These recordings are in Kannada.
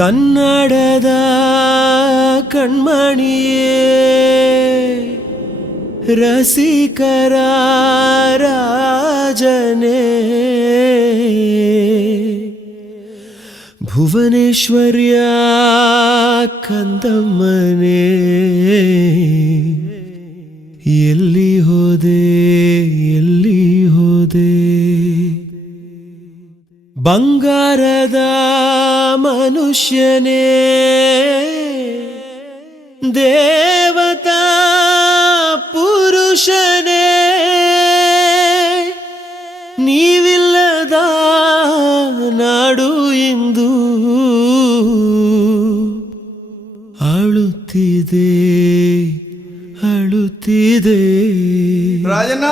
ಕನ್ನಡದ ಕಣ್ಮಣಿಯೇ ರಸಿಕರ ರಾಜನೇ ಭುವನೇಶ್ವರ್ಯ ಕಂದಮ್ಮನೇ ಎಲ್ಲಿ ಹೋದೆ ಎಲ್ಲಿ ಹೋದೆ ಬಂಗಾರದ ಮನುಷ್ಯನೇ ದೇವತಾ ಪುರುಷನೇ ನೀವಿಲ್ಲದ ನಾಡು ಇಂದು ಅಳುತ್ತಿದೆ ಅಳುತ್ತಿದೆ ರಾಜಣ್ಣ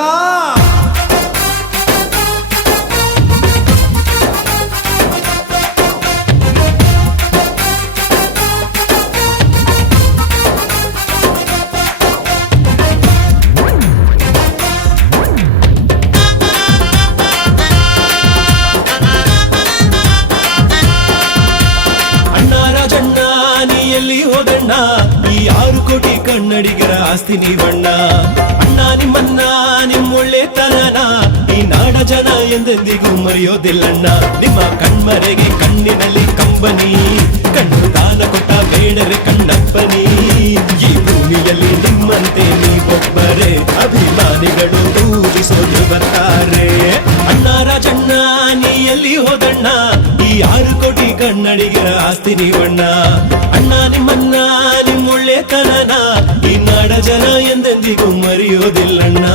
ಈ 6 ಕೋಟಿ ಕನ್ನಡಿಗರ ಆಸ್ತಿ ನೀವಣ್ಣ ಅಣ್ಣ ನಿಮ್ಮನ್ನ ನಿಮ್ಮೊಳ್ಳೆತನನ ಈ ನಾಡ ಜನ ಎಂದೆಂದಿಗೂ ಮರೆಯೋದಿಲ್ಲಣ್ಣ ನಿಮ್ಮ ಕಣ್ಮರೆಗೆ ಕಣ್ಣಿನಲ್ಲಿ ಕಂಬನಿ ಕಣ್ಣು ದಾನ ಕೊಟ್ಟ ಬೇಡರೆ ಕಣ್ಣಪ್ಪನಿ ಈ ಭೂಮಿಯಲ್ಲಿ ನಿಮ್ಮಂತೆ ನೀವೊಬ್ಬರೇ ಅಭಿಮಾನಿಗಳು ಪೂಜಿಸೋದು ಬರ್ತಾರೆ ಅಣ್ಣ ರಾಜಣ್ಣ ನೀ ಎಲ್ಲಿ ಹೋದಣ್ಣ ಈ 6 ಕೋಟಿ ಕನ್ನಡಿಗರ ಆಸ್ತಿ ನೀವಣ್ಣ ಅಣ್ಣ ನಿಮ್ಮನ್ನ ನಿಮ್ಮೊಳ್ಳೆತನನ ಈ ನಾಡ ಜನ ಎಂದೆಂದಿಗೂ ಮರೆಯೋದಿಲ್ಲಣ್ಣ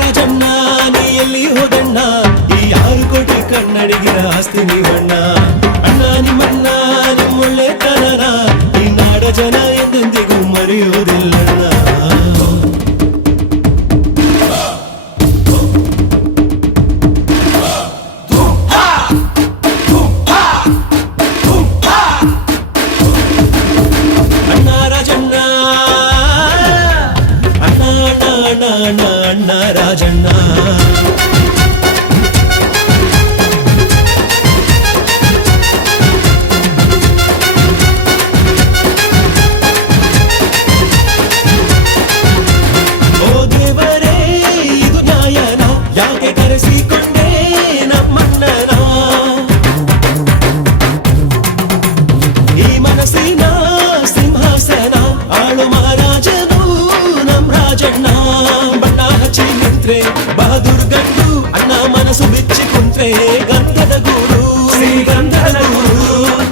ರಾಜಣ್ಣ ನೀ ಎಲ್ಲಿ ಹೋದಣ್ಣ ಈ 6 ಕೋಟಿ ಕನ್ನಡಿಗರ ಆಸ್ತಿ ನೀವಣ್ಣ ಅಣ್ಣ ನಿಮ್ಮನ್ನ ನಿಮ್ಮೊಳ್ಳೆತನನ ಈ ನಾಡ ಜನ ಎಂದೆಂದಿಗೂ ಮರೆಯೋದಿಲ್ಲಣ್ಣ ಅಣ್ಣ ರಾಜಣ್ಣ ಓ ದೇವರೇ ಇದು ನ್ಯಾಯನ ಯಾಕೆ ಕರೆಸಿಕೊಂಡೆ ನಮ್ಮಣ್ಣನ ಈ ಮನಸ್ಸಿನ ಸಿಂಹಾಸನ ಆಳು ಮಹಾರಾಜನು ನಮ್ ರಾಜಣ್ಣ ಬಹದ್ದೂರ್ ಗಂಡು ಅಣ್ಣ ಮನಸ್ಸು ಬಿಚ್ಚಿ ಕುಂತ್ರೆ ಗಂಧದ ಗೂಡು ಶ್ರೀಗಂಧದ ಗೂಡು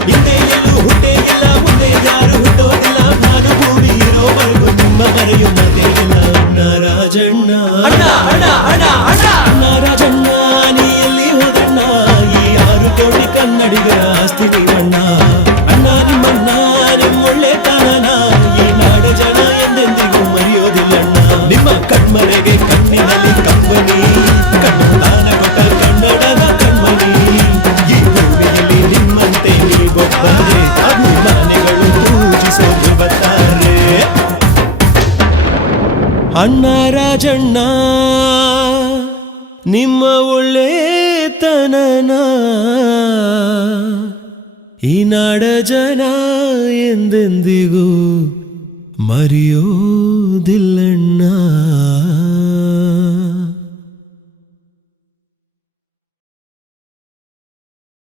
ಹಿಂದೆ ಎಲ್ಲೂ ಹುಟ್ಟೇ ಇಲ್ಲ ಮುಂದೆ ಯಾರು ಹುಟ್ಟೋದಿಲ್ಲ ನಾನು ಭೂಮಿ ಇರೋವರೆಗೂ ನಿಮ್ಮ ಮರೆಯು ಮತೆ ಇಲ್ಲ ಅಣ್ಣ ರಾಜಣ್ಣ ಅಣ್ಣ ರಾಜಣ್ಣ ನೀ ಎಲ್ಲಿ ಹೋದಣ್ಣ ಈ 6 ಕೋಟಿ ಕನ್ನಡಿಗರ ಆಸ್ತಿ ನೀವಣ್ಣ ಅಣ್ಣ ನಿಮ್ಮನ್ನ ನಿಮ್ಮೊಳ್ಳೆತನನ ಈ ನಾಡ ಜನ ಎಂದೆಂದಿಗೂ ಮರೆಯೋದಿಲ್ಲಣ್ಣ ನಿಮ್ಮ ಕಣ್ಮರೆಗೆ ಕಣ್ಣಿನಲ್ಲಿ ಕಂಬನಿ ಕಣ್ಣು ದಾನ ಕೊಟ್ಟ ಕನ್ನಡದ ಕಣ್ಮನಿ ಈ ಭೂಮಿಯಲ್ಲಿ ನಿಮ್ಮಂತೆ ನೀವೊಬ್ಬರೇ ಅಭಿಮಾನಿಗಳು ಪೂಜಿಸೋದು ಬರ್ತಾರೆ ಅಣ್ಣ ರಾಜಣ್ಣ ನಿಮ್ಮ ಒಳ್ಳೆತನನ ಈ ನಾಡ ಜನ ಎಂದೆಂದಿಗೂ ಮರೆಯೋ